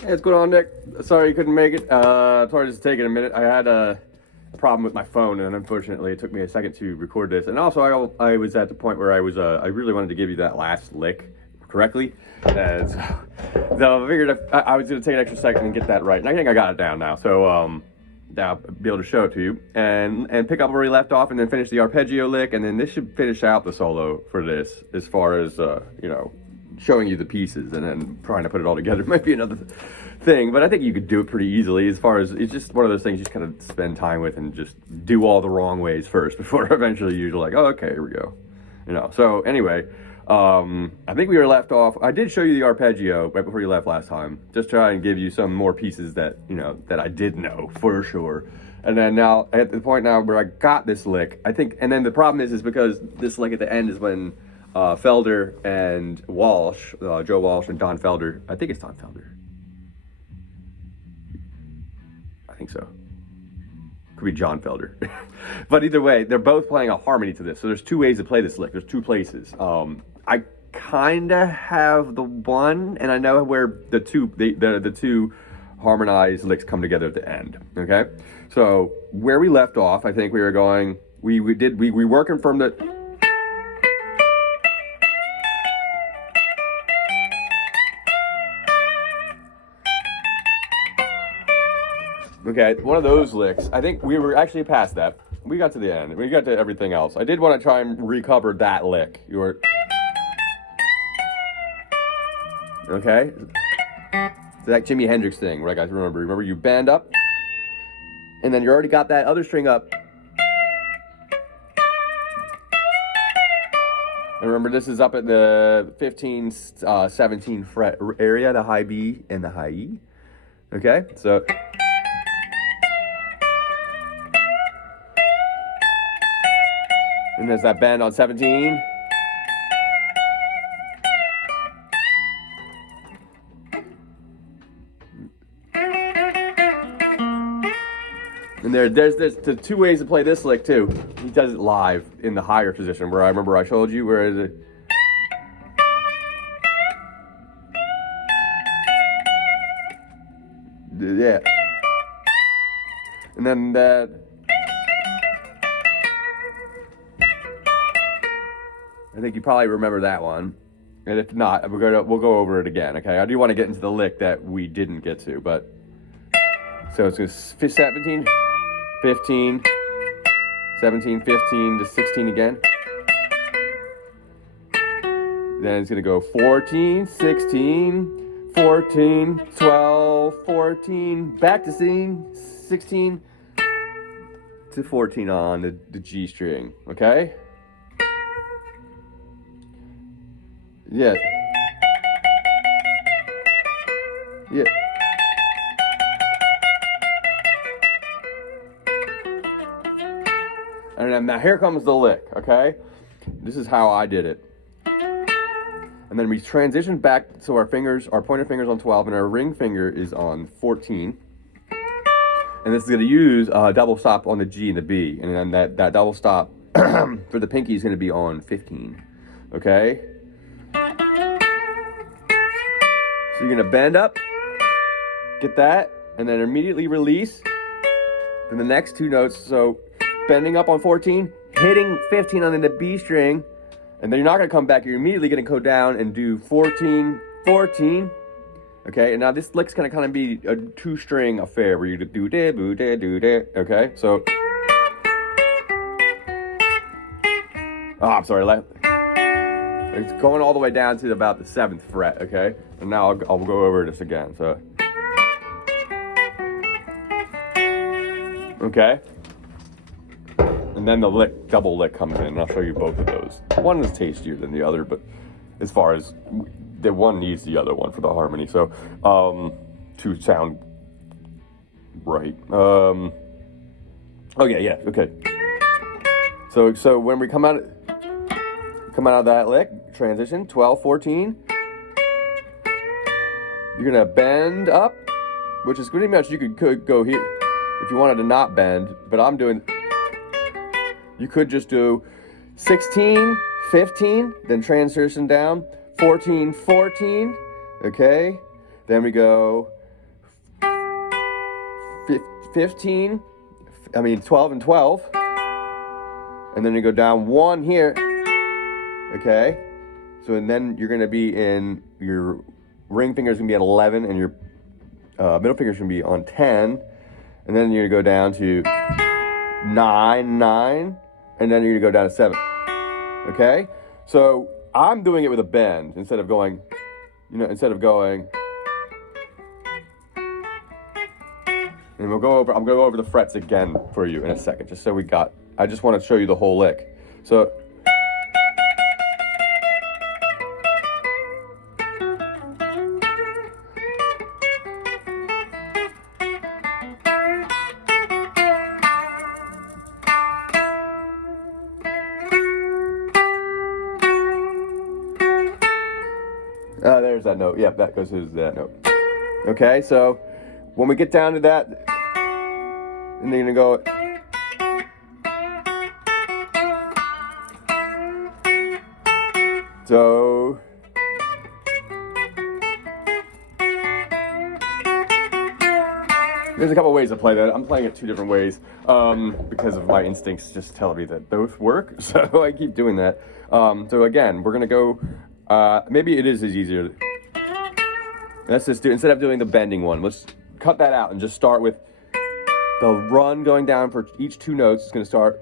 Hey, what's going on, Nick? Sorry you couldn't make it. Sorry it's taking a minute. I had a problem with my phone, and unfortunately, it took me a second to record this. And also, I was at the point where I really wanted to give you that last lick correctly. And so I figured I was going to take an extra second and get that right. And I think I got it down now. So now I'll be able to show it to you and pick up where we left off, and then finish the arpeggio lick, and then this should finish out the solo for this, as far as showing you the pieces and then trying to put it all together might be another thing, but I think you could do it pretty easily. As far as it's just one of those things you just kind of spend time with and just do all the wrong ways first before eventually you're like, oh, okay, here we go. So anyway, I think we were left off. I did show you the arpeggio right before you left last time, just try and give you some more pieces that that I did know for sure. And then now at the point now where I got this lick, I think, and then the problem is because this lick at the end is when Felder and Walsh, Joe Walsh and Don Felder, I think it's Don Felder. I think so. Could be John Felder. But either way, they're both playing a harmony to this. So there's two ways to play this lick. There's two places. I kind of have the one, and I know where the two harmonized licks come together at the end. Okay? So where we left off, I think we were going, we working from the... Okay, one of those licks. I think we were actually past that. We got to the end. We got to everything else. I did want to try and recover that lick. Okay? It's that Jimi Hendrix thing, right, guys? Remember you band up, and then you already got that other string up. And remember, this is up at the 15, 17 fret area, the high B and the high E. Okay, so... And there's that bend on 17. And there's the two ways to play this lick too. He does it live in the higher position, where I remember I showed you where is it. Yeah. And then that. I think you probably remember that one, and if not, we'll go over it again. Okay, I do want to get into the lick that we didn't get to, but so it's going to 17, 15, 17, 15 to 16 again. Then it's going to go 14, 16, 14, 12, 14, back to 16 to 14 on the G string. Okay. Yeah. Yeah. And then now here comes the lick, okay? This is how I did it. And then we transition back, so our pointer finger's on 12 and our ring finger is on 14. And this is going to use a double stop on the G and the B. And then that double stop for the pinky is going to be on 15, okay? So you're gonna bend up, get that, and then immediately release. Then the next two notes, so bending up on 14, hitting 15 on the B string, and then you're not gonna come back, you're immediately gonna go down and do 14, 14. Okay, and now this lick's gonna kind of be a two-string affair where you do da, boo, da, do, da, okay? So, oh, I'm sorry, it's going all the way down to about the 7th fret, okay? And now I'll go over this again, so. Okay? And then the double lick comes in, and I'll show you both of those. One is tastier than the other, but as far as, the one needs the other one for the harmony, so, to sound right. Okay, yeah, okay. So when we come out of that lick, transition, 12, 14. You're gonna bend up, which is pretty much, you could go here if you wanted to not bend, but I'm doing, you could just do 16, 15, then transition down, 14, 14, okay? Then we go 15, 12 and 12. And then you go down 1 here. Okay? So, and then you're going to be in, your ring finger's going to be at 11, and your middle finger's going to be on 10. And then you're going to go down to 9, and then you're going to go down to 7. Okay? So, I'm doing it with a bend instead of going, and I'm going to go over the frets again for you in a second, just so I just want to show you the whole lick. So, there's that note. Yep, that goes to that note. Okay, so when we get down to that, and then you're gonna go. So there's a couple ways to play that. I'm playing it 2 different ways because of my instincts just tell me that both work. So I keep doing that. So again, we're gonna go. Maybe it is easier. Let's just do, instead of doing the bending one, let's cut that out and just start with the run going down for each 2 notes. It's going to start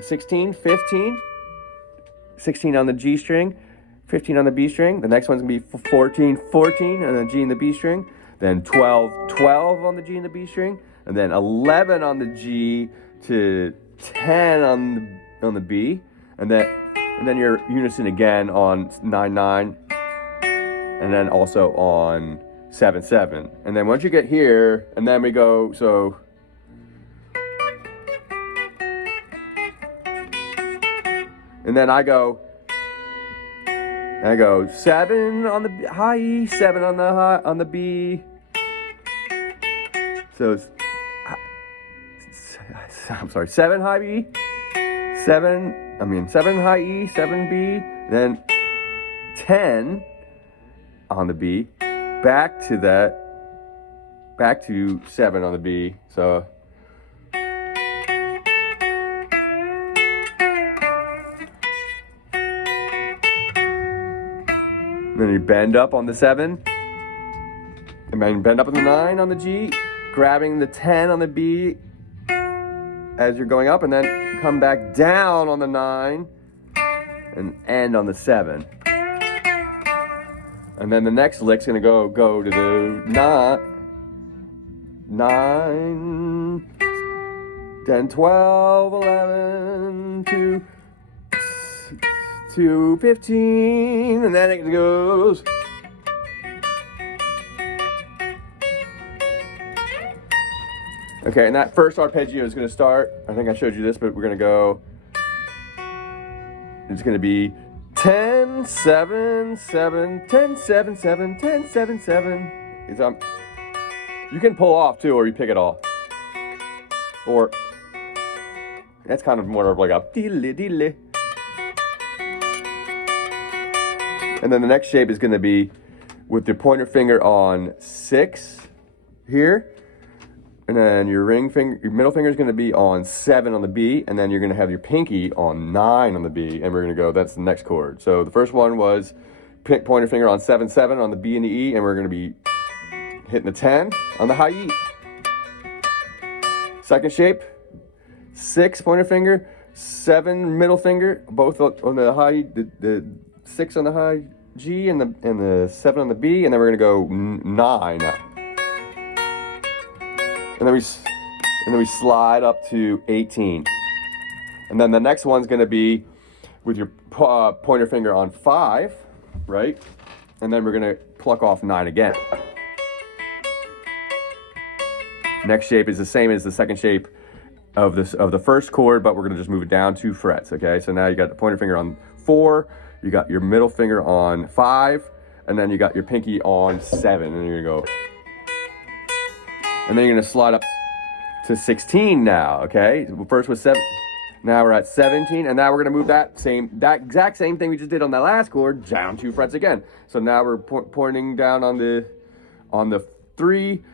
16, 15, 16 on the G string, 15 on the B string. The next one's going to be 14, 14 on the G and the B string. Then 12, 12 on the G and the B string. And then 11 on the G to 10 on the B. And then your unison again on 9, 9. And then also on 7, 7. And then once you get here, and then we go, so. And then I go 7 on the high E, 7 on the B. So I'm sorry, 7 high B, 7 high E, 7 B, then 10 on the B, back to 7 on the B. So then you bend up on the 7, and then bend up on the 9 on the G, grabbing the 10 on the B as you're going up, and then come back down on the 9 and end on the 7. And then the next lick's gonna go to the 9, 10, 12, 11, to 15, and then it goes. Okay, and that first arpeggio is gonna start, I think I showed you this, but we're gonna go, it's gonna be 10, 7, 7, 10, 7, 7, 10, 7, 7. You can pull off too, or you pick it off. Or, that's kind of more of like a diddly. And then the next shape is gonna be with the pointer finger on 6 here. And then your middle finger is going to be on 7 on the B, and then you're going to have your pinky on 9 on the B, and we're going to go, that's the next chord. So the first one was pointer finger on 7, 7 on the B and the E, and we're going to be hitting the 10 on the high E. Second shape, 6 pointer finger, 7 middle finger, both on the high, the 6 on the high G and the 7 on the B, and then we're going to go 9 up. And then we slide up to 18. And then the next one's gonna be with your pointer finger on 5, right? And then we're gonna pluck off 9 again. Next shape is the same as the second shape of the first chord, but we're gonna just move it down 2 frets, okay? So now you got the pointer finger on 4, you got your middle finger on 5, and then you got your pinky on 7, and you're gonna go. And then you're gonna slide up to 16 now, okay? First was 7, now we're at 17, and now we're gonna move that exact same thing we just did on that last chord down 2 frets again. So now we're pointing down on the 3,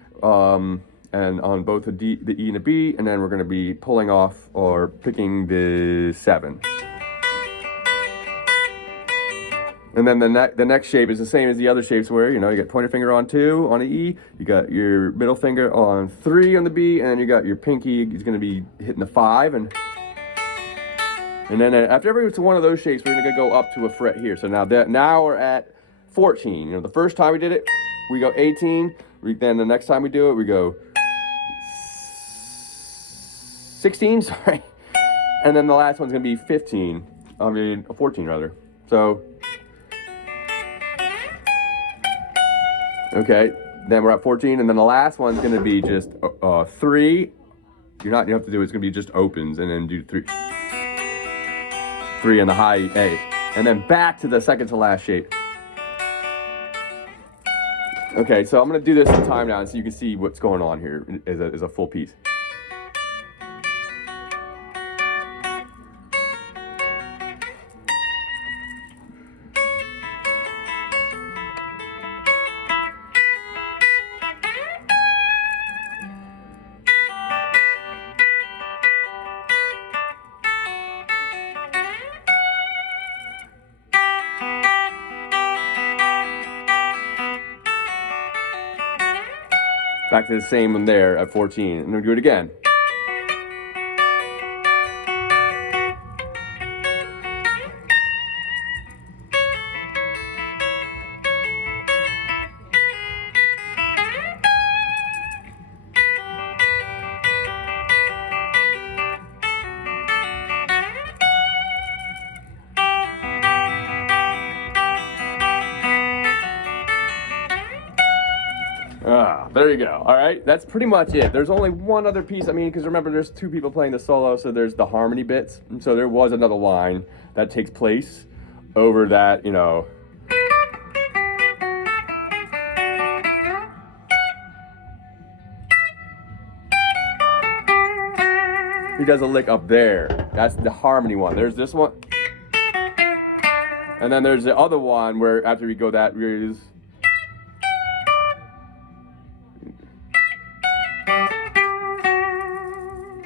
and on both the D, the E and the B, and then we're going to be pulling off or picking the 7. And then the next shape is the same as the other shapes where, you know, you got pointer finger on 2 on the E, you got your middle finger on 3 on the B, and then you got your pinky is going to be hitting the 5. And then after every one of those shapes, we're going to go up to a fret here. So now we're at 14. You know, the first time we did it, we go 18. Then the next time we do it, we go 16, sorry. And then the last one's going to be 14 rather. So, okay, then we're at 14, and then the last one's going to be just 3. You don't have to do it, it's going to be just opens, and then do 3 in the high A. And then back to the second to last shape. Okay, so I'm going to do this in time now so you can see what's going on here as a full piece. Back to the same one there at 14, and we'll do it again. There you go. All right, that's pretty much it. There's only one other piece. I mean, because remember, there's 2 people playing the solo, so there's the harmony bits. And so there was another line that takes place over that, you know. He does a lick up there. That's the harmony one. There's this one. And then there's the other one where after we go that is.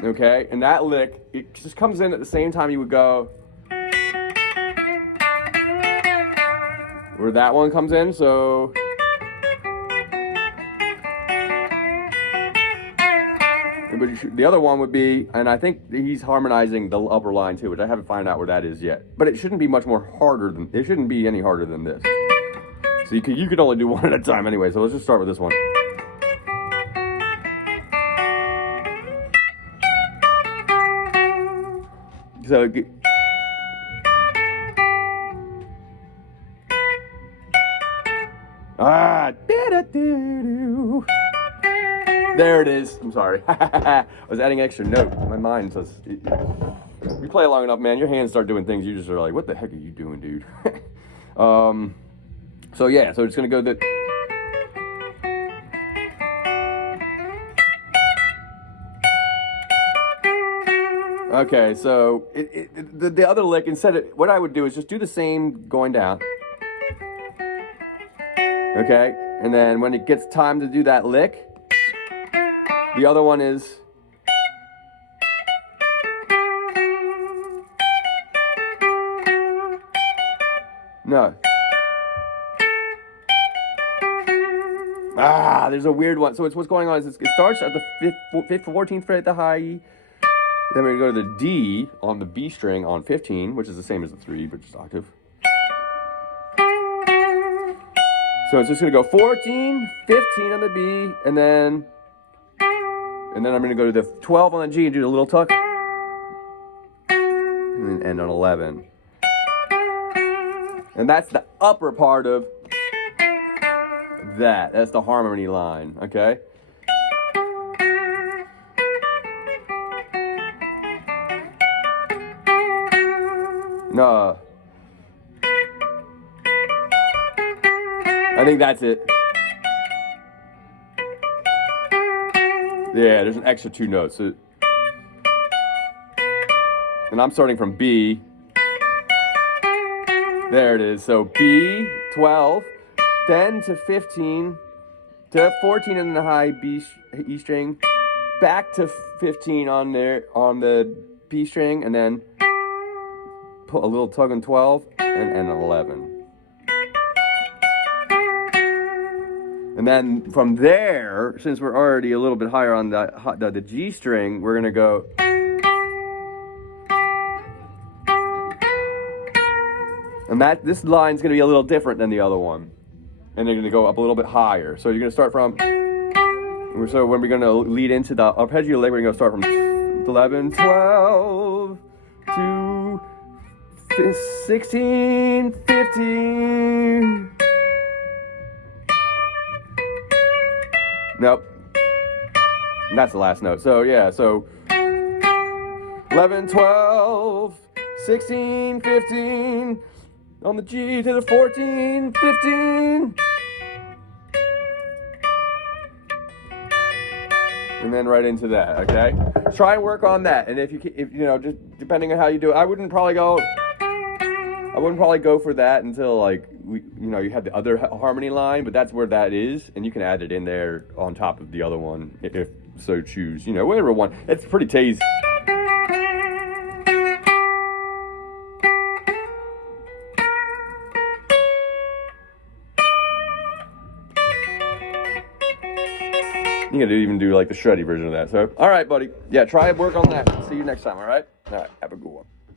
Okay, and that lick, it just comes in at the same time you would go where that one comes in, so the other one would be, and I think he's harmonizing the upper line too, which I haven't found out where that is yet, but it shouldn't be much more harder than, it shouldn't be any harder than this. So you could only do one at a time anyway, so let's just start with this one. So there it is. I'm sorry. I was adding extra note. My mind says, you play long enough, man, your hands start doing things. You just are like, what the heck are you doing, dude? So yeah, so it's gonna go that. Okay, so the other lick, what I would do is just do the same going down. Okay, and then when it gets time to do that lick, the other one is. No. There's a weird one. So what's going on is it starts at the 14th fret at the high E. Then we're going to go to the D on the B string on 15, which is the same as the 3, but just octave. So it's just going to go 14, 15 on the B, and then I'm going to go to the 12 on the G and do a little tuck. And then end on 11. And that's the upper part of that. That's the harmony line, okay? No. I think that's it. Yeah, there's an extra 2 notes. And I'm starting from B. There it is. So B, 12, then to 15, to 14 in the high E string, back to 15 on the B string, and then put a little tug on 12 and an 11. And then from there, since we're already a little bit higher on the G string, we're gonna go. And this line's gonna be a little different than the other one. And they're gonna go up a little bit higher. So you're gonna start from, so when we're gonna lead into the arpeggio lick, we're gonna start from 11, 12 to 16, 15. Nope. And that's the last note. So yeah, so 11, 12, 16, 15, on the G to the 14, 15. And then right into that, okay? Try and work on that. And if you know, just depending on how you do it, I wouldn't probably go for that until like you had the other harmony line, but that's where that is, and you can add it in there on top of the other one if so choose. Whatever one. It's pretty tasty. You can even do like the shreddy version of that. So, all right, buddy. Yeah, try and work on that. See you next time, all right? All right, have a good one.